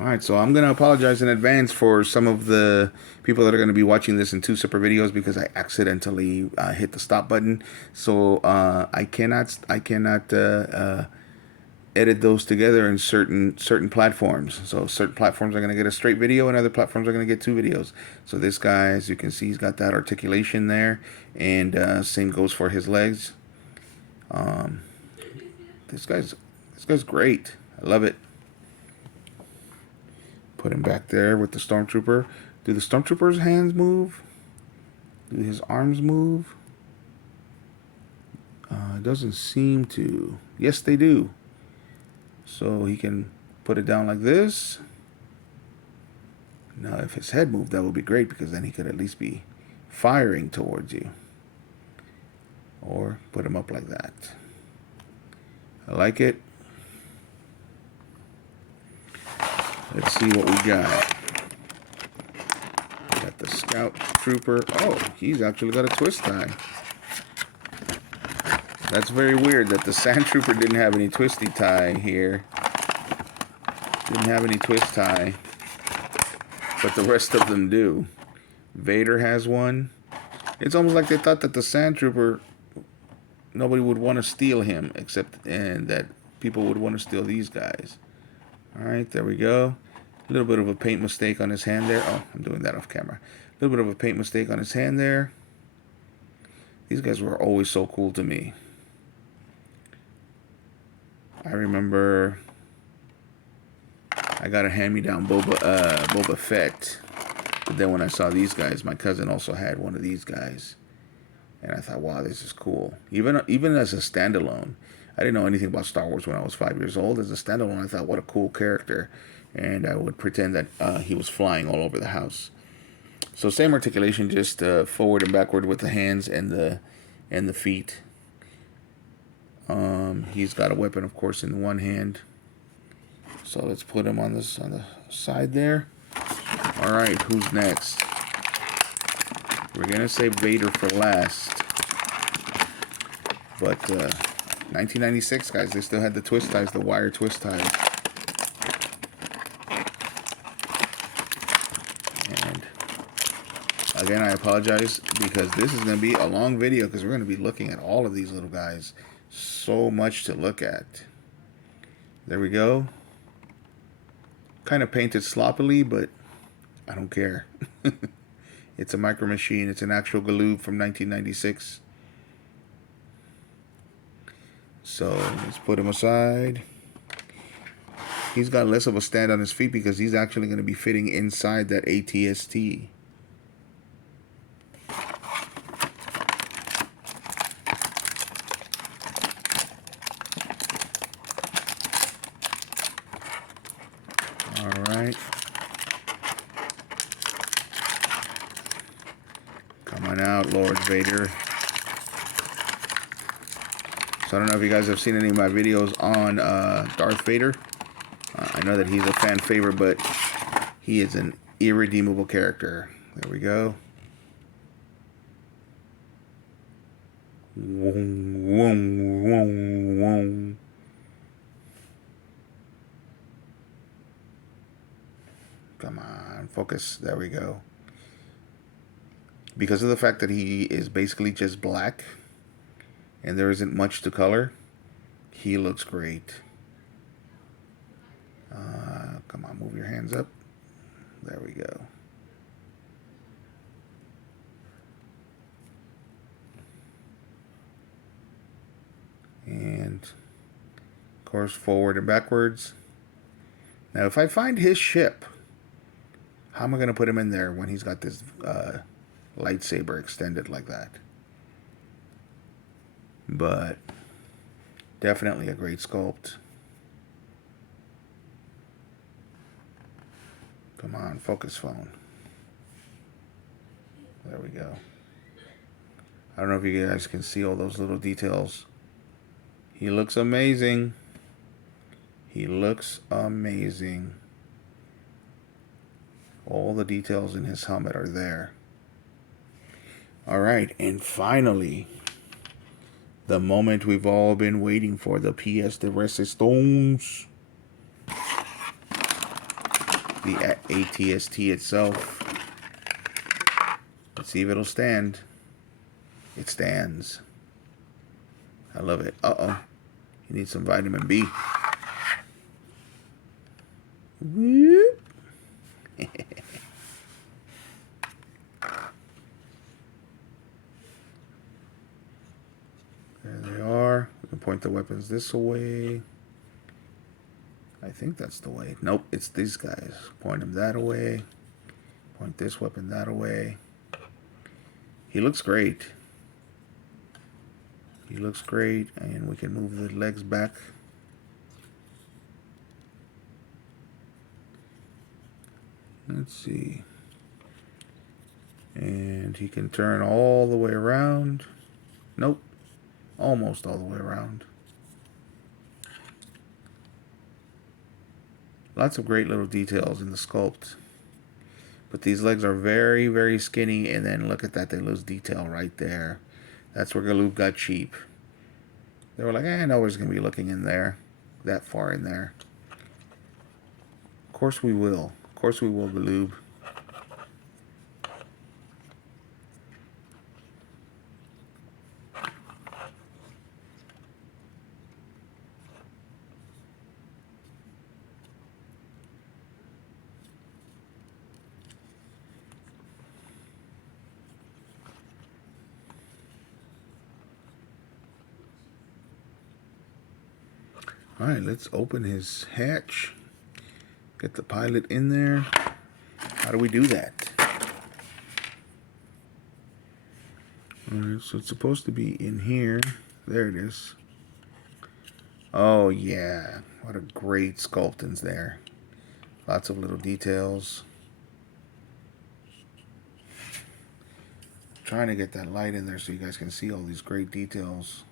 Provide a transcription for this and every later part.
All right, so I'm going to apologize in advance for some of the people that are going to be watching this in two separate videos because I accidentally hit the stop button. So I cannot edit those together in certain platforms. So certain platforms are going to get a straight video, and other platforms are going to get two videos. So this guy, as you can see, he's got that articulation there, and same goes for his legs. Um, this guy's great. I love it. Put him back there with the stormtrooper. Do the stormtrooper's hands move? Do his arms move? It doesn't seem to. Yes, they do. So he can put it down like this. Now, if his head moved, that would be great because then he could at least be firing towards you. Or put him up like that. I like it. Let's see what we got. We got the Scout Trooper. Oh, he's actually got a twist tie. That's very weird that the Sand Trooper didn't have any twisty tie here. Didn't have any twist tie. But the rest of them do. Vader has one. It's almost like they thought that the Sand Trooper, nobody would want to steal him, and that people would want to steal these guys. Alright, there we go. A little bit of a paint mistake on his hand there. Oh, I'm doing that off camera. A little bit of a paint mistake on his hand there. These guys were always so cool to me. I remember I got a hand-me-down Boba Fett. But then when I saw these guys, my cousin also had one of these guys. And I thought, wow, this is cool. Even as a standalone. I didn't know anything about Star Wars when I was 5 years old. As a standalone, I thought, what a cool character. And I would pretend that he was flying all over the house. So same articulation, just forward and backward with the hands and the feet. He's got a weapon, of course, in one hand. So let's put him on the side there. All right, who's next? We're gonna save Vader for last. But 1996, guys, they still had the twist ties, the wire twist ties. And again, I apologize because this is going to be a long video because we're going to be looking at all of these little guys. So much to look at. There we go. Kind of painted sloppily, but I don't care. It's a Micro Machine. It's an actual Galoob from 1996. So let's put him aside. He's got less of a stand on his feet because he's actually going to be fitting inside that ATST. All right. Come on out, Lord Vader. So I don't know if you guys have seen any of my videos on Darth Vader. I know that he's a fan favorite, but he is an irredeemable character. There we go. Vroom, vroom, vroom, vroom. Come on, focus. There we go. Because of the fact that he is basically just black and there isn't much to color, he looks great. Come on, move your hands up. There we go. And, of course, forward and backwards. Now, if I find his ship, how am I going to put him in there when he's got this lightsaber extended like that? But definitely a great sculpt. Come on, focus phone. There we go. I don't know if you guys can see all those little details. He looks amazing. He looks amazing. All the details in his helmet are there. All right, and finally, the moment we've all been waiting for, the pièce de résistance. the ATST itself. Let's see if it'll stand. It stands. I love it. Uh-oh. You need some vitamin B. Whoop. There they are. We can point the weapons this way. I think that's the way. Nope, it's these guys. Point them that way. Point this weapon that way. He looks great. He looks great, and we can move the legs back. Let's see. And he can turn all the way around. Nope. Almost all the way around. Lots of great little details in the sculpt. But these legs are very, very skinny, and then look at that, they lose detail right there. That's where Galoob got cheap. They were like, nobody's going to be looking in there, that far in there. Of course we will. Of course we will, Galoob. All right, let's open his hatch. Get the pilot in there. How do we do that? All right, so it's supposed to be in here. There it is. Oh, yeah. What a great sculpting's there. Lots of little details. Trying to get that light in there so you guys can see all these great details.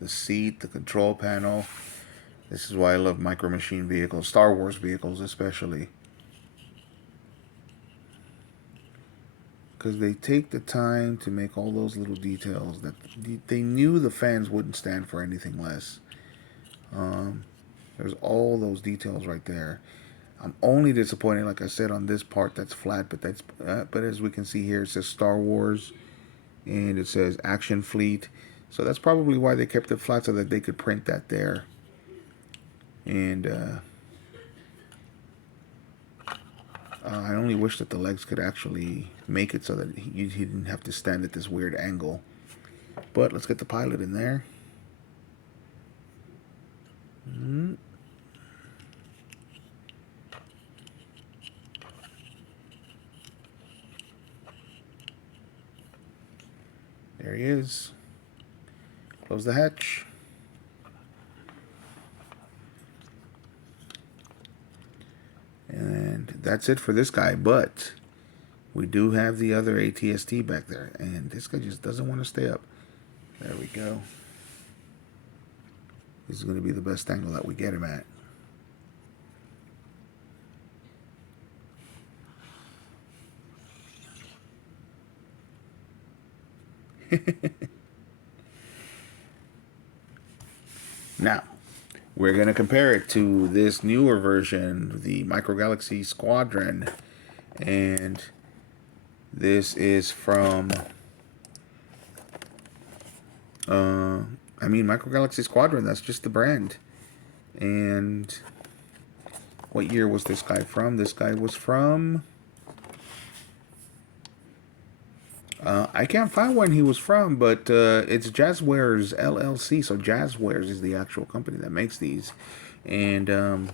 The seat, the control panel. This is why I love Micro Machine vehicles, Star Wars vehicles especially. Because they take the time to make all those little details that they knew the fans wouldn't stand for anything less. There's all those details right there. I'm only disappointed, like I said, on this part that's flat, but as we can see here, it says Star Wars, and it says Action Fleet. So that's probably why they kept it flat, so that they could print that there. And I only wish that the legs could actually make it so that he didn't have to stand at this weird angle. But let's get the pilot in there. There he is. Close the hatch. And that's it for this guy, but we do have the other ATST back there, and this guy just doesn't want to stay up. There we go. This is going to be the best angle that we get him at. Now, we're going to compare it to this newer version, the Micro Galaxy Squadron. And this is from, Micro Galaxy Squadron, that's just the brand. And what year was this guy from? This guy was from, I can't find when he was from, but it's Jazzwares LLC. So Jazzwares is the actual company that makes these. And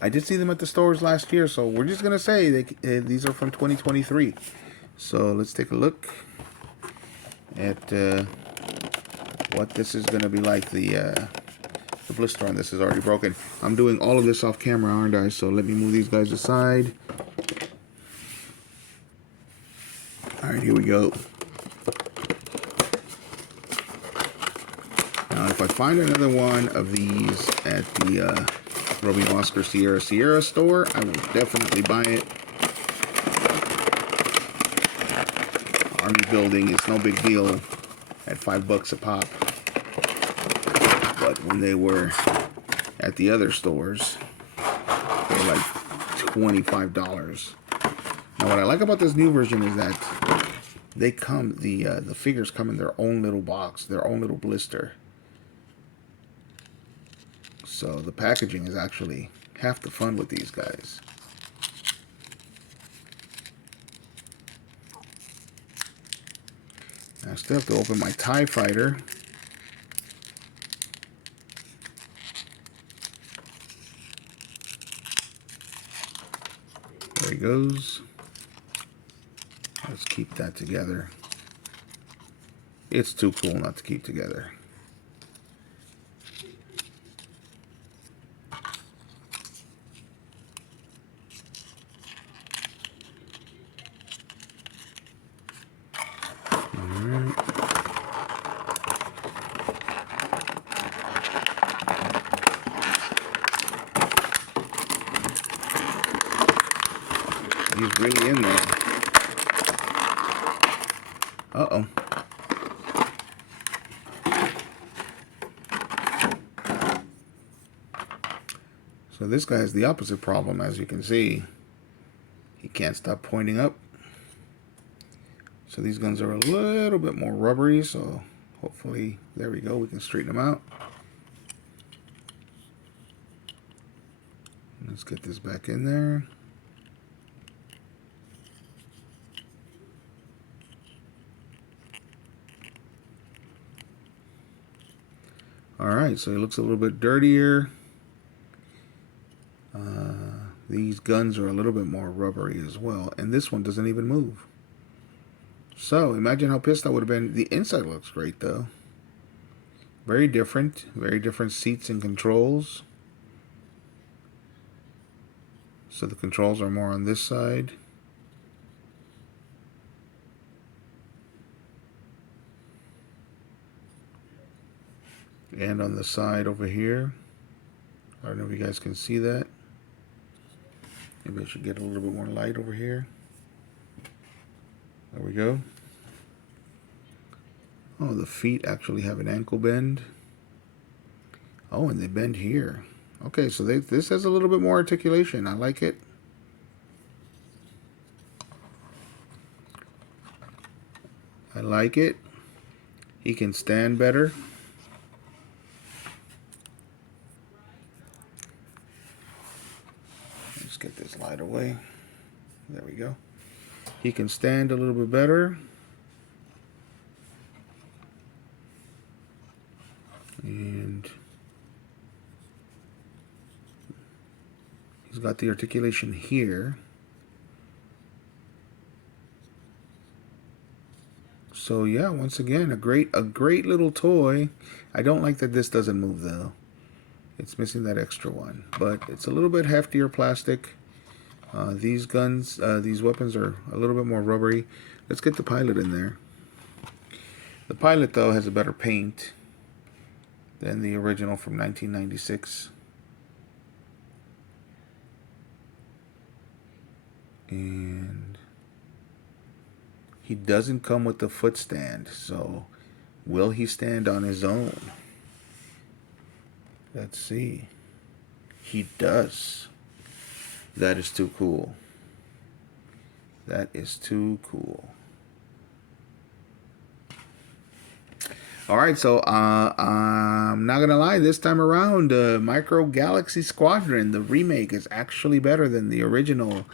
I did see them at the stores last year, so we're just going to say these are from 2023. So let's take a look at what this is going to be like. The blister on this is already broken. I'm doing all of this off camera, aren't I? So let me move these guys aside. Alright, here we go. Now, if I find another one of these at the Romeo Oscar Sierra store, I will definitely buy it. Army building, it's no big deal at $5 a pop. But when they were at the other stores, they're like $25. Now, what I like about this new version is that they come, the figures come in their own little box, their own little blister. So the packaging is actually half the fun with these guys. I still have to open my TIE Fighter. There he goes. Let's keep that together. It's too cool not to keep together. Alright. He's really in there. Uh-oh. So this guy has the opposite problem, as you can see. He can't stop pointing up. So these guns are a little bit more rubbery, so hopefully, there we go, we can straighten them out. Let's get this back in there. Alright, so it looks a little bit dirtier. These guns are a little bit more rubbery as well. And this one doesn't even move. So, imagine how pissed I would have been. The inside looks great, though. Very different. Very different seats and controls. So the controls are more on this side. And on the side over here. I don't know if you guys can see that. Maybe I should get a little bit more light over here. There we go. Oh, the feet actually have an ankle bend. Oh, and they bend here. Okay, so this has a little bit more articulation. I like it. I like it. He can stand better. Let's get this light away. There we go. He can stand a little bit better. And he's got the articulation here. So yeah, once again, a great little toy. I don't like that this doesn't move though. It's missing that extra one, but it's a little bit heftier plastic. These guns, these weapons are a little bit more rubbery. Let's get the pilot in there. The pilot though has a better paint than the original from 1996. And he doesn't come with the foot stand, so will he stand on his own? Let's see. He does. That is too cool. That is too cool. Alright, so I'm not gonna lie, this time around, Micro Galaxy Squadron, the remake, is actually better than the original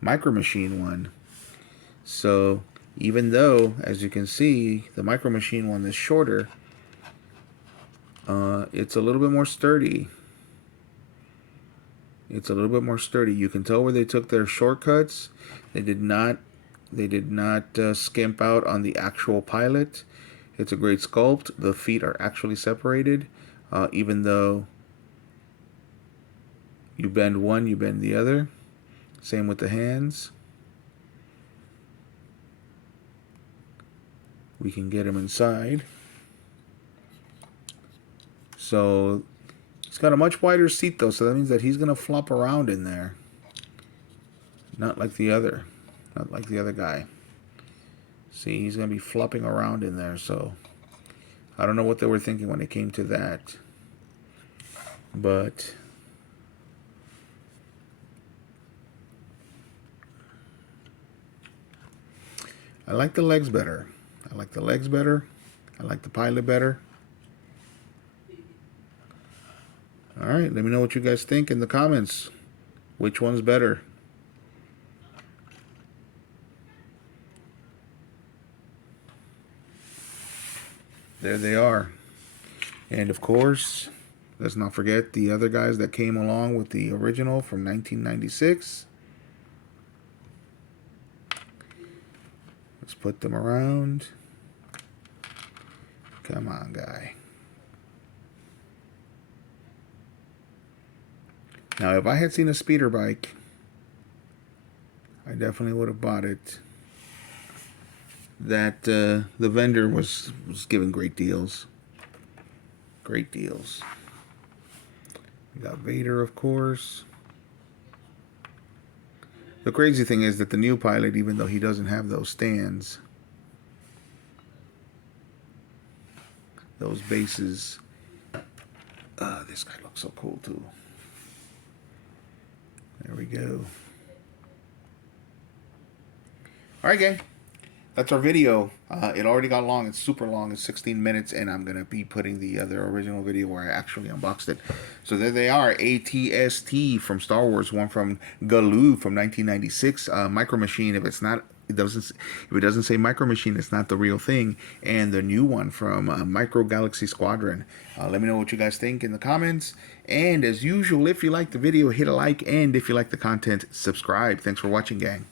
Micro Machine one. So even though, as you can see, the Micro Machine one is shorter, it's a little bit more sturdy. It's a little bit more sturdy. You can tell where they took their shortcuts. They did not skimp out on the actual pilot. It's a great sculpt. The feet are actually separated, even though you bend one, you bend the other. Same with the hands. We can get him inside. So he's got a much wider seat though, so that means that he's gonna flop around in there. Not like the other guy. See, he's gonna be flopping around in there, so I don't know what they were thinking when it came to that. but I like the legs better. I like the legs better. I like the Pilot better. All right, let me know what you guys think in the comments. Which one's better? There they are. And of course, let's not forget the other guys that came along with the original from 1996. Let's put them around. Come on, guy. Now, if I had seen a speeder bike, I definitely would have bought it. That the vendor was giving great deals. Great deals. We got Vader, of course. The crazy thing is that the new Pilot, even though he doesn't have those stands, those bases, this guy looks so cool too. There we go. All right, gang. That's our video. It already got long. It's super long. It's 16 minutes, and I'm going to be putting the other original video where I actually unboxed it. So there they are. ATST from Star Wars. One from Galoo from 1996. Micro Machine. If it doesn't say Micro Machine, it's not the real thing. And the new one from Micro Galaxy Squadron. Let me know what you guys think in the comments. And as usual, if you like the video, hit a like. And if you like the content, subscribe. Thanks for watching, gang.